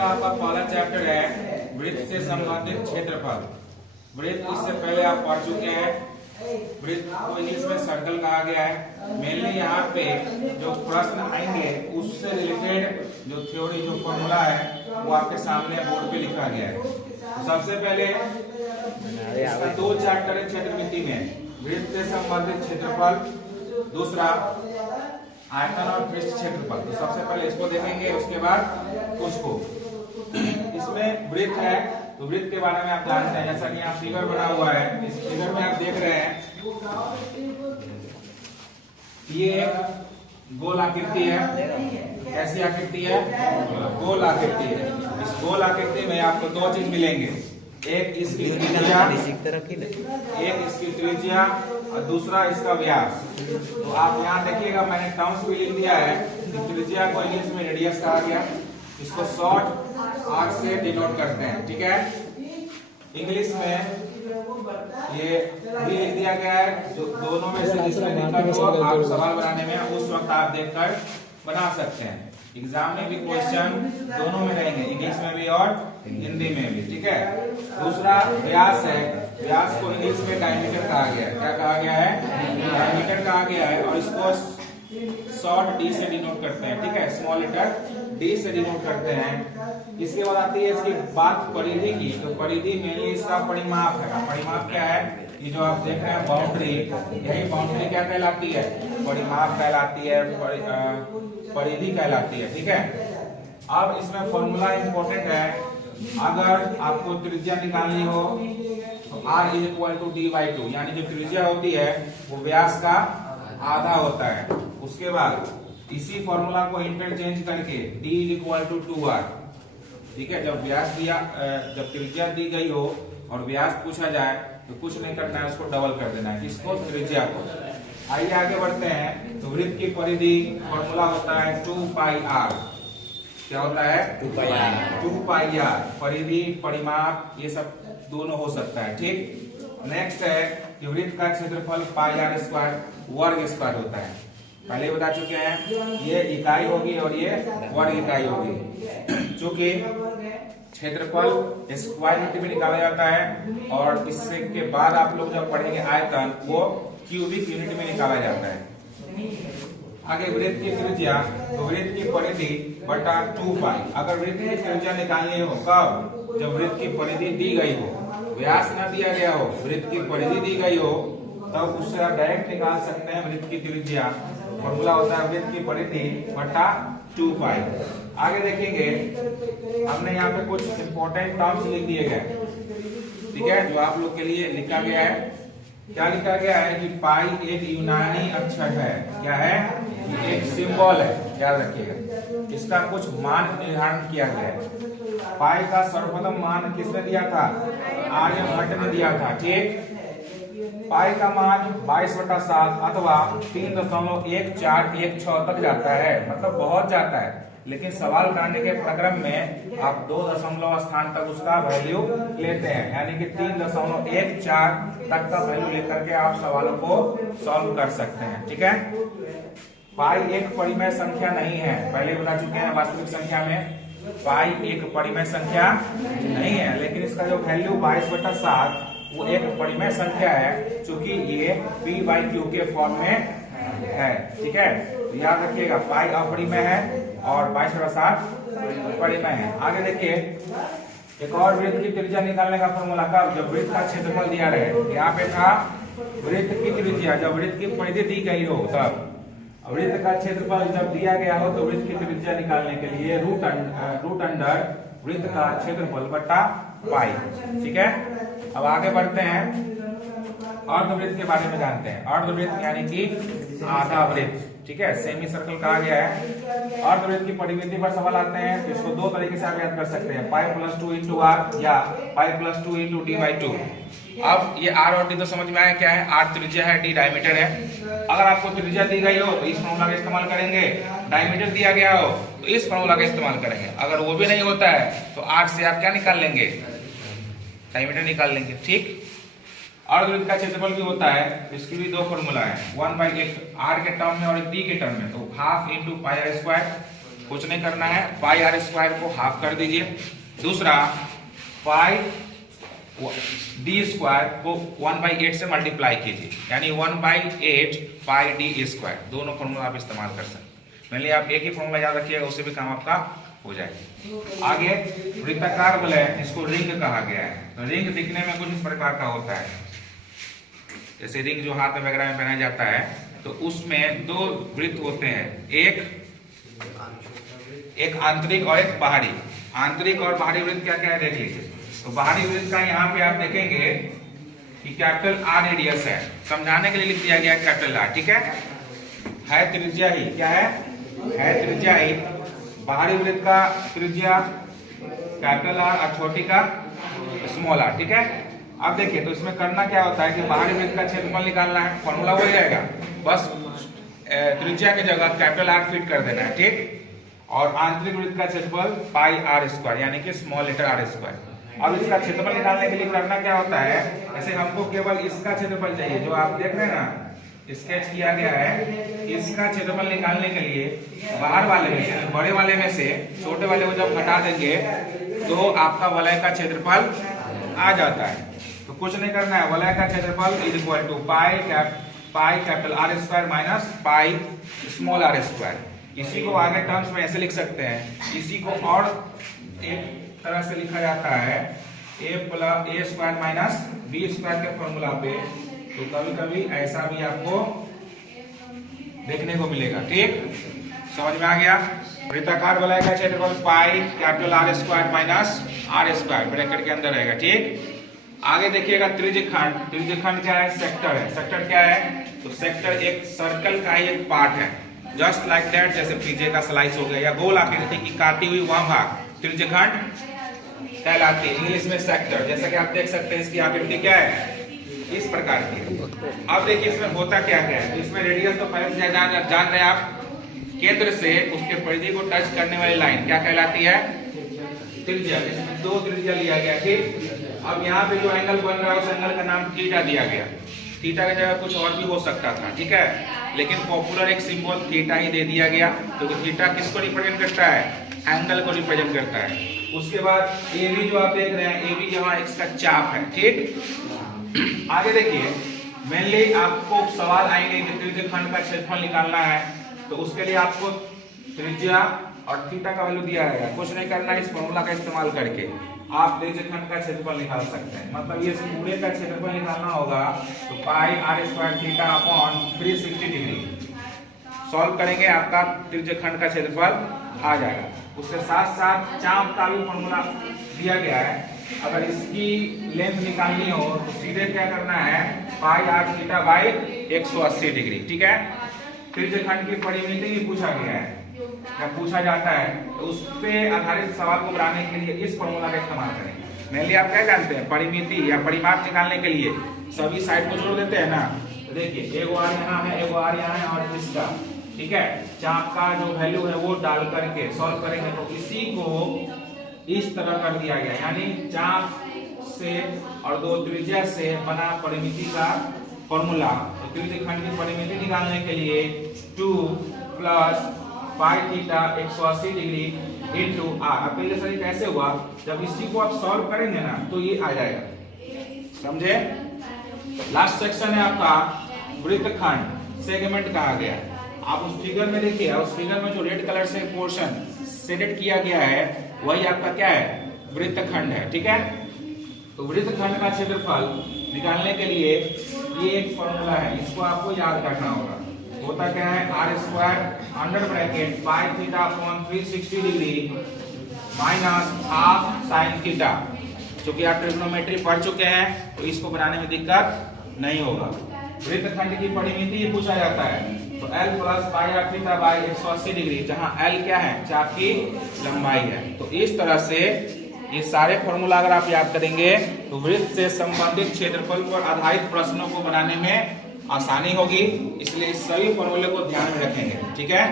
का आपका पहला चैप्टर है वृत्त से संबंधित क्षेत्रफल। वृत्त इससे पहले आप पढ़ चुके हैं। वृत्त को इंग्लिश में सर्कल कहा गया है। मेनली यहाँ पे जो प्रश्न आएंगे उससे रिलेटेड जो थ्योरी जो फॉर्मूला है वो आपके सामने बोर्ड पे लिखा गया है। तो सबसे पहले इसका दो चैप्टर है क्षेत्रमिति में, वृत्त से संबंधित क्षेत्रफल, दूसरा आयतन और पृष्ठ क्षेत्रफल। तो सबसे पहले इसको देखेंगे, उसके बाद उसको। इसमें वृत्त है तो वृत्त के बारे में आप जानते हैं, जैसा कि यहाँ फिगर बना हुआ है। इस फिगर में आप देख रहे हैं ये एक गोल आकृति है। कैसी आकृति है? गोल आकृति है। इस गोल आकृति में आपको दो चीज मिलेंगे, एक इसकी त्रिज्या और दूसरा इसका व्यास। तो आप यहाँ देखिएगा मैंने टर्म्स भी लिख दिया है। त्रिज्या को इंग्लिश में रेडियस कहा गया, इसको शॉर्ट आर्क से डिनोट करते हैं, ठीक है। इंग्लिश में ये भी लिख दिया गया है, जो दोनों में से जिसमें दिक्कत हो आप सवाल बनाने में उस वक्त आप देखकर बना सकते हैं। एग्जाम में भी क्वेश्चन दोनों में रहेंगे, इंग्लिश में भी और हिंदी में भी, ठीक है। दूसरा व्यास है। व्यास को इंग्लिश में डायमीटर कहा गया है। क्या कहा गया है? डायमीटर कहा गया है। और इसको शॉर्ट डी से डिनोट करते हैं, ठीक है। स्मॉल लेटर डी से डिनोट करते हैं। इसके बाद आती है इसकी बात परिधि की। तो परिधि मेनली इसका परिमाप है। परिमाप क्या है? ये जो आप देख रहे हैं बाउंड्री, यही बाउंड्री क्या कहलाती है? परिमाप कहलाती है, परिधि कहलाती है, ठीक है। अब इसमें फॉर्मूला इंपॉर्टेंट है। अगर आपको त्रिज्या निकालनी हो तो R = d/2, यानी जो त्रिज्या होती है वो व्यास का आधा होता है। उसके बाद इसी फॉर्मूला को इंटरचेंज करके D = 2R, ठीक है। जब व्यास दिया, जब त्रिज्या दी गई हो और व्यास पूछा जाए तो कुछ नहीं करना है, उसको डबल कर देना है। किसको? त्रिज्या को। आइए आगे बढ़ते हैं। तो वृत्त की परिधि फॉर्मूला होता है 2πr। क्या होता है? 2πr। परिधि, परिमाप, ये सब दोनों हो सकता है, ठीक। नेक्स्ट है कि वृत्त का क्षेत्रफल πr² वर्ग स्क्वायर होता है। पहले बता चुके हैं, ये इकाई होगी और ये वर्ग इकाई होगी। चूंकि क्षेत्रफल स्क्वायर यूनिट में निकाला जाता है और इससे के बाद आप लोग जब पढ़ेंगे आयतन, वो क्यूबिक यूनिट में निकाला जाता है। आगे वृत्त की त्रिज्या, तो वृत्त की परिधि बटा 2π। अगर वृत्त की त्रिज्या निकालनी हो कब? जब वृत्त की परिधि दी गई हो, व्यास न दिया गया हो, वृत्त की परिधि दी गई हो, तब उससे आप डायरेक्ट निकाल सकते हैं वृत्त की त्रिज्या। फॉर्मूला होता है वृत्त की परिधि बटा 2π। आगे देखेंगे, हमने यहाँ पे कुछ इंपॉर्टेंट टर्म्स लिख दिए गए, ठीक है, जो आप लोग के लिए लिखा गया है। क्या लिखा गया है कि पाई एक यूनानी अक्षर है। क्या है? एक सिंबल है, याद रखिएगा। इसका कुछ मान निर्धारण किया गया है। पाई का सर्वप्रथम मान किसने दिया था? आर्यभट्ट ने दिया था, ठीक। पाई का मान 22/7 अथवा 3.1416 तक जाता है, मतलब बहुत जाता है। लेकिन सवाल करने के प्रक्रम में आप 2 दशमलव स्थान तक उसका वैल्यू लेते हैं, यानी कि 3.14 तक का वैल्यू लेकर के आप सवालों को सॉल्व कर सकते हैं, ठीक है। पाई एक परिमेय संख्या नहीं है, पहले बता चुके हैं। वास्तविक संख्या में पाई एक परिमेय संख्या नहीं है, लेकिन इसका जो वैल्यू 22/7 वो एक परिमेय संख्या है, चूंकि ये p/q के फॉर्म में है, ठीक है। तो याद रखिएगा, पाई अपरिमेय है और 22/7 परिमेय है। आगे देखिए, एक और वृत्त की त्रिज्या निकालने का फॉर्मूला कब? जब वृत्त का क्षेत्रफल दिया रहे। यहाँ पे था वृत्त की त्रिज्या, जब वृत्त की परिधि दी गई हो तब। वृत्त का क्षेत्रफल जब दिया गया हो तो वृत्त की त्रिज्या निकालने के लिए रूट अंडर वृत्त का क्षेत्रफल बटा पाई, ठीक है। अब आगे बढ़ते हैं, अर्धवृत्त के बारे में जानते हैं। अर्धवृत्त यानी कि आधा वृत्त, ठीक है, सेमी सर्कल कहा गया है। अर्धवृत्त की परिमिति पर सवाल आते हैं तो इसको दो तरीके से आप याद कर सकते हैं, π+2 × r या π+2 × d/2। अब ये r और d तो समझ में आया क्या है? r त्रिज्या है, d डायमीटर है। अगर आपको त्रिज्या दी गई हो तो इस फॉर्मूला का इस्तेमाल करेंगे, डायमीटर दिया गया हो तो इस फॉर्मूला का इस्तेमाल करेंगे। अगर वो भी नहीं होता है तो r से आप क्या निकाल लेंगे? डायमीटर निकाल लेंगे, ठीक। अर्धवृत्त का क्षेत्रफल भी होता है, इसके भी दो फॉर्मूला है, 1/8 r के टर्म में और d के टर्म में। तो ½ × πr²। कुछ नहीं करना है, पाई आर स्क्वायर को हाफ कर दीजिए। दूसरा पाई डी स्क्वायर को 1/8 से मल्टीप्लाई कीजिए, यानी 1/8 पाई डी स्क्वायर। दोनों फॉर्मूला आप इस्तेमाल कर सकते हैं। मैंने आप एक ही फॉर्मूला याद रखिएगा, उससे भी काम आपका हो जाएगा। आगे वृत्ताकार वलय, इसको रिंग कहा गया है। तो रिंग दिखने में कुछ इस प्रकार का होता है, जैसे रिंग जो हाथ वगैरह में पहना जाता है, तो उसमें दो वृत्त होते हैं, एक आंतरिक और एक बाहरी। आंतरिक और बाहरी वृत्त क्या क्या है देख लीजिए। तो बाहरी वृत्त का यहाँ पे आप देखेंगे कि कैपिटल आर रेडियस है, समझाने के लिए लिख दिया गया कैपिटल आर, ठीक है त्रिज्या ही, क्या है त्रिज्या ही। बाहरी वृत्त का त्रिज्या कैपिटल आर और छोटी का स्मॉल आर, ठीक है। अब देखिए, तो इसमें करना क्या होता है कि बाहरी वृत्त का क्षेत्रफल निकालना है, फॉर्मूला वही रहेगा, बस त्रिज्या की जगह कैपिटल आर फिट कर देना है, ठीक। और आंतरिक वृत्त का क्षेत्रफल पाई आर स्क्वायर, यानी कि स्मॉल लेटर आर स्क्वायर। अब इसका क्षेत्रफल निकालने के लिए करना क्या होता है, जैसे हमको केवल इसका क्षेत्रफल चाहिए, जो आप देख रहे हैं ना स्केच किया गया है, इसका क्षेत्रफल निकालने के लिए बाहर वाले में से, बड़े वाले में से छोटे वाले को जब घटा देंगे तो आपका वलय का क्षेत्रफल आ जाता है। तो कुछ नहीं करना है, वलय का क्षेत्रफल is equal to pi capital R square minus pi small r square. इसी को आगे टर्म्स में ऐसे लिख सकते हैं। इसी को और एक तरह से लिखा जाता है a square minus B square के फॉर्मूला पे। तो कभी कभी ऐसा भी आपको देखने को मिलेगा, ठीक। समझ में आ गया। वृत्ताकार वलय का क्षेत्रफल pi capital R square minus R square bracket के अंदर रहेगा, ठीक। आगे देखिएगा त्रिज्यखंड। त्रिज्यखंड क्या है, सेक्टर है। सेक्टर क्या है, तो सेक्टर एक सर्कल का ही एक पार्ट है, जस्ट लाइक दैट, जैसे पिज्जे का स्लाइस हो गया या गोल आकृति की काटी हुई वह भाग त्रिज्यखंड कहलाती है, इंग्लिश में सेक्टर। जैसा कि आप देख सकते हैं इसकी आकृति क्या है, इस प्रकार की। अब देखिए इसमें होता क्या है, तो इसमें रेडियस तो पहले से जान रहे हैं आप, केंद्र से उसके परिधि को टच करने वाली लाइन क्या कहलाती है, त्रिज्या। इसमें दो त्रिज्या लिया गया, ठीक। अब यहाँ पे जो एंगल बन रहा है उस एंगल का नाम थीटा दिया गया। थीटा की जगह कुछ और भी हो सकता था, ठीक है, लेकिन पॉपुलर एक सिंबल थीटा ही दे दिया गया, क्योंकि तो थीटा किसको रिप्रेजेंट करता है, एंगल को रिप्रेजेंट करता है। उसके बाद AB जो आप देख रहे हैं, AB यहाँ इसका चाप है, ठीक। आगे देखिए, मेनली आपको सवाल आएंगे कि त्रिज्यखंड का क्षेत्रफल निकालना है, तो उसके लिए आपको त्रिज्या और थीटा का वैल्यू दिया है। कुछ नहीं करना है, इस फॉर्मूला का इस्तेमाल करके आप त्रिज्यखंड का क्षेत्रफल निकाल सकते हैं। मतलब ये पूरे का क्षेत्रफल निकालना होगा, तो pi r square theta upon 360 degree solve करेंगे, आपका त्रिज्यखंड का क्षेत्रफल आ जाएगा। उसके साथ साथ चाप का भी फॉर्मूला दिया गया है। अगर इसकी लेंथ निकालनी हो तो सीधे क्या करना है, पाई आर थीटा बाई 180 डिग्री, ठीक है। त्रिज्यखंड की परिमिति भी पूछा गया है या पूछा जाता है, तो उस पे आधारित सवाल को बनाने के लिए इस फॉर्मूला का इस्तेमाल करेंगे। मेनली आप क्या जानते हैं, परिमिति या परिमाप निकालने के लिए सभी साइड को जोड़ देते हैं ना। तो देखिए एगो आर यहाँ है, एगो आर यहाँ है और इसका, ठीक है, चाप का जो वैल्यू है वो डाल करके सॉल्व करेंगे, तो इसी को इस तरह कर दिया गया, यानी चाप से और दो त्रिज्या से बना परिमिति का फॉर्मूला। तो त्रिज्यखंड की परिमिति निकालने के लिए 2 plus pi theta 180 degree into R. अब पहले सर कैसे हुआ, जब इसी को आप सॉल्व करेंगे ना तो ये आ जाएगा, समझे। लास्ट सेक्शन है आपका वृत्तखंड, सेगमेंट कहा गया। आप उस फिगर में देखिए, उस फिगर में जो रेड कलर से पोर्शन सेलेक्ट किया गया है वही आपका क्या है, वृत्तखंड है, ठीक है। तो वृत्तखंड का क्षेत्रफल निकालने के लिए ये एक फॉर्मूला है, इसको आपको याद रखना होगा। होता क्या है, R square under bracket pi theta upon 360 degree minus half sine theta. चूंकि आप ट्रिग्नोमेट्री पढ़ चुके हैं तो इसको बनाने में दिक्कत नहीं होगा। वृत्तखंड की परिमिति पूछा जाता है, तो L plus pi R theta by 180 degree, जहां L क्या है, चाप की लंबाई है। तो इस तरह से ये सारे फॉर्मूला अगर आप याद करेंगे तो वृत्त से संबंधित क्षेत्रफल पर आधारित प्रश्नों को बनाने में आसानी होगी। इसलिए इस सभी फॉर्मूले को ध्यान में रखेंगे, ठीक है।